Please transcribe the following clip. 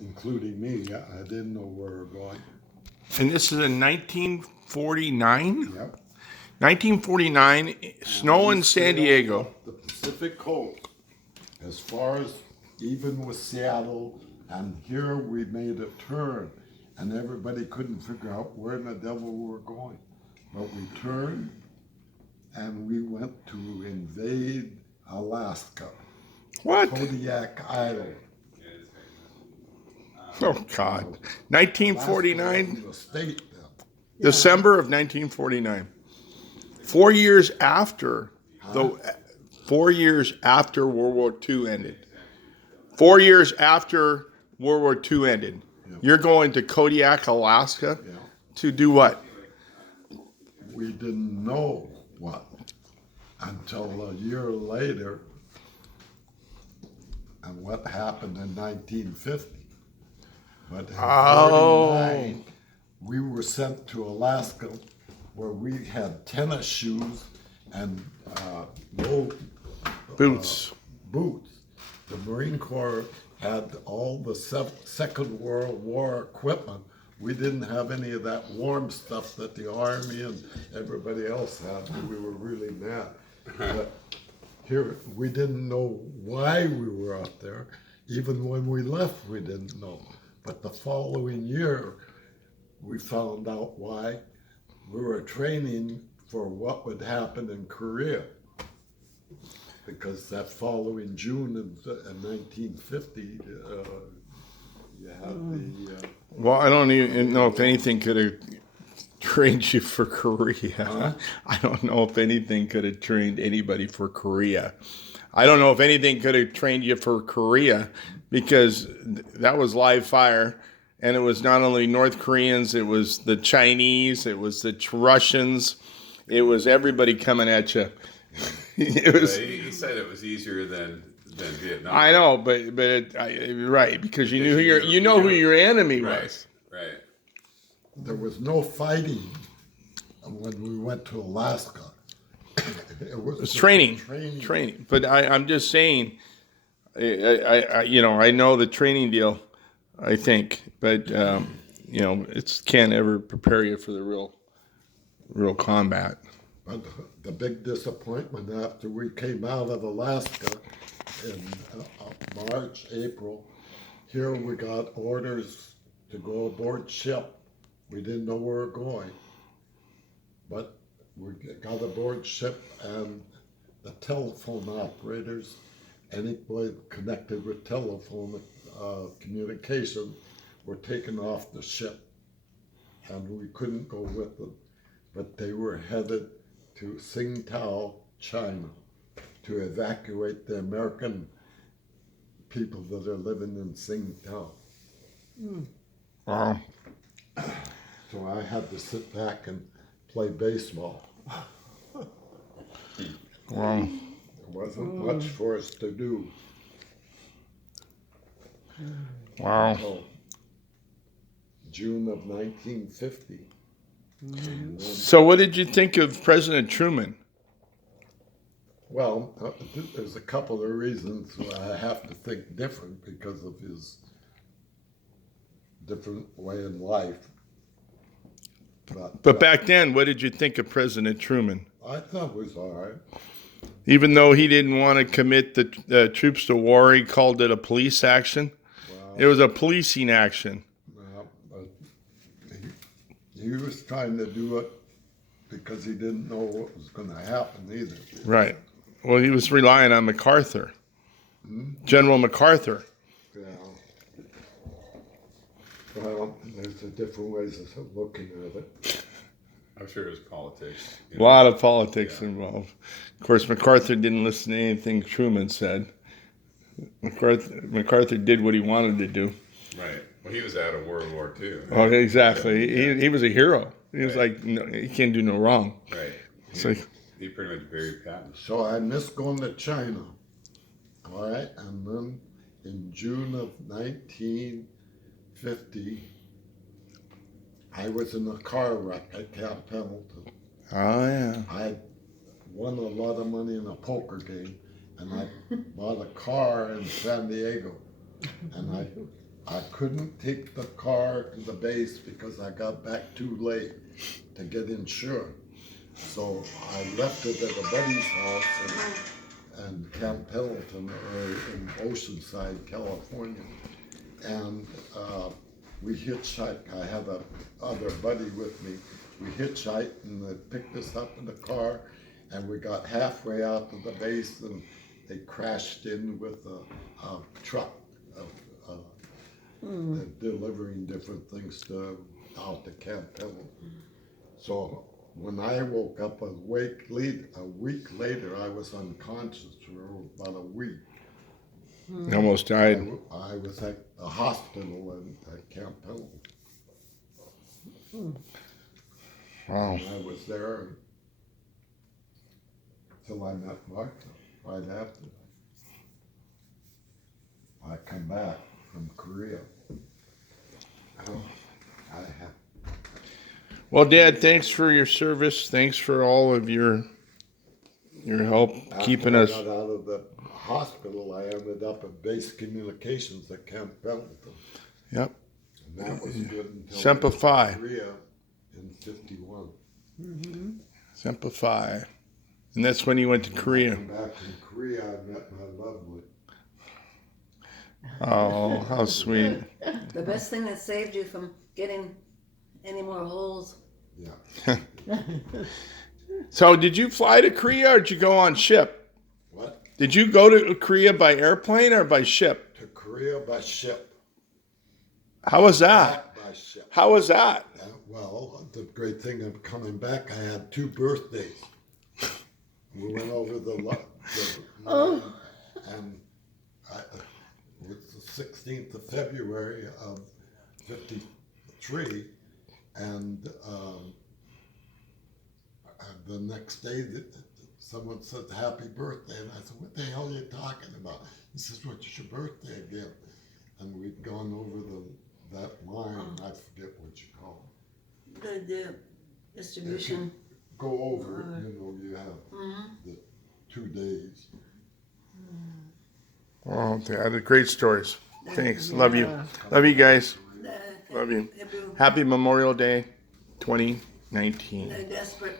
including me. I didn't know where we were going. And this is in 1949? Yep. 1949, snow We in San sailed Diego. up the Pacific coast as far as even with Seattle, and here we made a turn, and everybody couldn't figure out where in the devil we were going. But we turned, and we went to invade Alaska, What? Kodiak Island. Oh, God. Alaska 1949, wasn't a state then. December of 1949. 4 years after the 4 years after World War II ended. 4 years after World War II ended. You're going to Kodiak, Alaska Yeah. to do what? We didn't know what until a year later, and what happened in 1950. But in '49, we were sent to Alaska, where we had tennis shoes and no Boots. boots. The Marine Corps had all the Second World War equipment. We didn't have any of that warm stuff that the Army and everybody else had. We were really mad. But here, we didn't know why we were out there. Even when we left, we didn't know. But the following year, we found out why. We were training for what would happen in Korea. Because that following June in 1950, you had the. Well, I don't even know if anything could have trained you for Korea. I don't know if anything could have trained anybody for Korea. I don't know if anything could have trained you for Korea because that was live fire. And it was not only North Koreans, it was the Chinese, it was the Russians, it was everybody coming at you. It was. He said it was easier than Vietnam. I know, but right, because you knew who who your enemy was. Right. There was no fighting when we went to Alaska. It was Training. But I'm just saying, I know the training deal, I think, but it can't ever prepare you for the real combat. But the big disappointment after we came out of Alaska in March, April, here we got orders to go aboard ship. We didn't know where we were going, but we got aboard ship, and the telephone operators, anybody connected with telephone communication, were taken off the ship, and we couldn't go with them. But they were headed to Tsingtao, China, to evacuate the American people that are living in Tsingtao. Wow. So I had to sit back and play baseball. Wow. There wasn't much for us to do. Wow. Until June of 1950. So what did you think of President Truman? Well, there's a couple of reasons why I have to think different because of his different way in life. But back then, what did you think of President Truman? I thought it was all right. Even though he didn't want to commit the troops to war, he called it a police action. Well, It was a policing action. but he was trying to do it because he didn't know what was going to happen either. Right. Well, he was relying on MacArthur, General MacArthur. Yeah. Well, there's a different ways of looking at it. I'm sure it was politics. A lot of politics involved. Of course, MacArthur didn't listen to anything Truman said. MacArthur did what he wanted to do. Right. Well, he was out of World War II. Oh, exactly. Yeah. He was a hero. He was Right. like, no, he can't do no wrong. Right. It's like, He pretty much buried Patton. So I missed going to China. All right. And then in June of 1950, I was in a car wreck at Camp Pendleton. oh yeah. I won a lot of money in a poker game, and I bought a car in San Diego, and I couldn't take the car to the base because I got back too late to get insured. So I left it at a buddy's house in Camp Pendleton or in Oceanside, California. And we hitchhiked. I had a other buddy with me. We hitchhiked and they picked us up in the car, and we got halfway out to the base and they crashed in with a truck delivering different things out to Camp Pendleton. So when I woke up a week later, I was unconscious for about a week. You almost died. I was at a hospital at Camp Pendleton. Wow. And I was there until I met Martha right after that. I come back from Korea. I have Well, Dad, thanks for your service. Thanks for all of your help keeping After us. I got out of the hospital, I ended up at base communications at Camp Pendleton. Yep. And that was good until Semper Fi. Korea in 51. Semper Fi. And that's when you went to Korea. Come back from Korea, I met my lovely. Oh, how sweet. The best thing that saved you from getting any more holes. Yeah. So did you fly to Korea or did you go on ship? What? Did you go to Korea by airplane or by ship? To Korea by ship. How was that? Back by ship. How was that? Well, the great thing of coming back, I had 2 birthdays. We went over the line, and it was the 16th of February of 53, and the next day someone said happy birthday, and I said, what the hell are you talking about? He says, what's your birthday again? And we'd gone over that line, I forget what you call it. The distribution. Go over it, you have the 2 days. Oh, Dad, great stories. Thanks. Love you. Love you guys. Love you. Happy Memorial Day 2019. The desperate